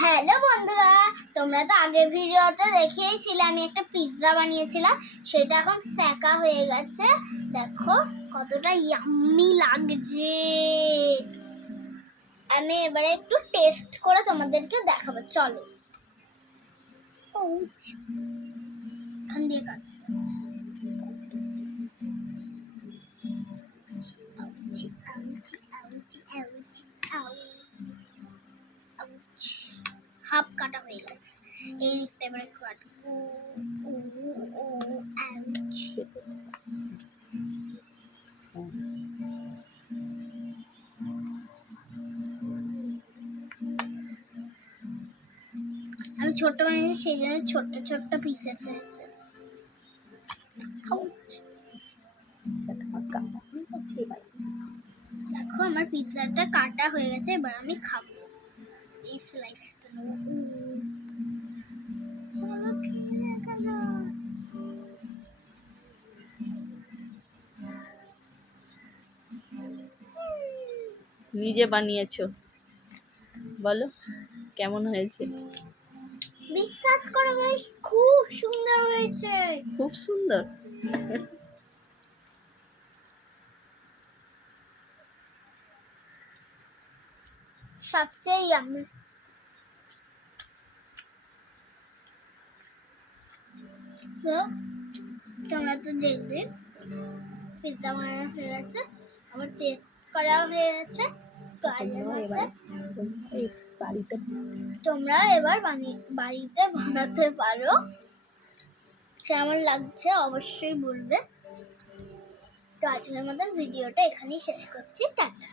Hello বন্ধুরা, তোমরা তো আগের ভিডিওতে দেখিয়েছিলে আমি একটা পিৎজা বানিয়েছিলাম। সেটা এখন সেকা হয়ে গেছে। দেখো কতটা ইয়াম্মি লাগছে। আমি এবারে একটু টেস্ট করে তোমাদেরকে দেখাবো। চলো, এখান দিয়ে কাট। হাফ কাটা হয়ে গেছে। এই দিকটা এবারে কাটবো। আমি ছোট বানিয়েছি, সেই জন্য ছোট্ট ছোট্ট পিসেস হয়েছে। দেখো আমার পিৎজাটা কাটা হয়ে গেছে। এবার আমি খাবো। এই স্লাইসটা নিজে বানিয়েছো, বলো কেমন হয়েছে? বিশ্বাস করো গাইস, খুব সুন্দর হয়েছে। খুব সুন্দর। সবচেয়ে ইয়াম্মি। তোমরা তো দেখবে পিৎজা বানানো হয়ে গেছে, আবার টেস্ট করা হয়ে গেছে। তো তোমরা এবার বাড়িতে বানাতে পারো। কেমন লাগছে অবশ্যই বলবে। তো আজকের মতন ভিডিওটা এখানেই শেষ করছি। টাটা।